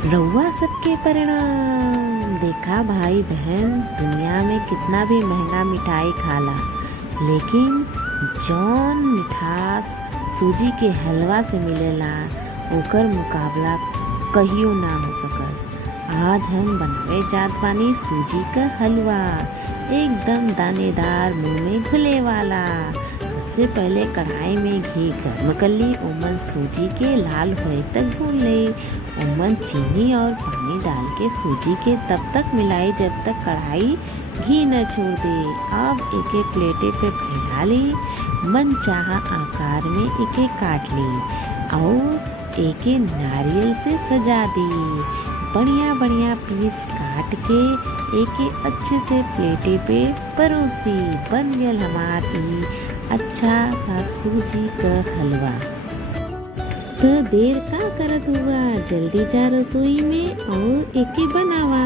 रउआ सबके परिणाम। देखा भाई बहन, दुनिया में कितना भी महंगा मिठाई खाला, लेकिन जौन मिठास सूजी के हलवा से मिलेला ओकर मुकाबला कहियो ना हो सकल। आज हम बनावे जात बानी सूजी का हलवा, एकदम दानेदार, मुंह में घुले वाला। सबसे पहले कढ़ाई में घी गर्म कर ली, ओमन सूजी के लाल होए तक भून ली। ओमन चीनी और पानी डाल के सूजी के तब तक मिलाई जब तक कढ़ाई घी न छोड़ दे। अब एक एक प्लेटे पे फैला ली, मन चाहा आकार में एक एक काट ली और एक एक नारियल से सजा दी। बढ़िया बढ़िया पीस काट के एक एक अच्छे से प्लेटे पे परोस दी। बन गया हमारी अच्छा सा सूजी का हलवा। तो देर का करत हुआ, जल्दी जा रसोई में और एके बनावा।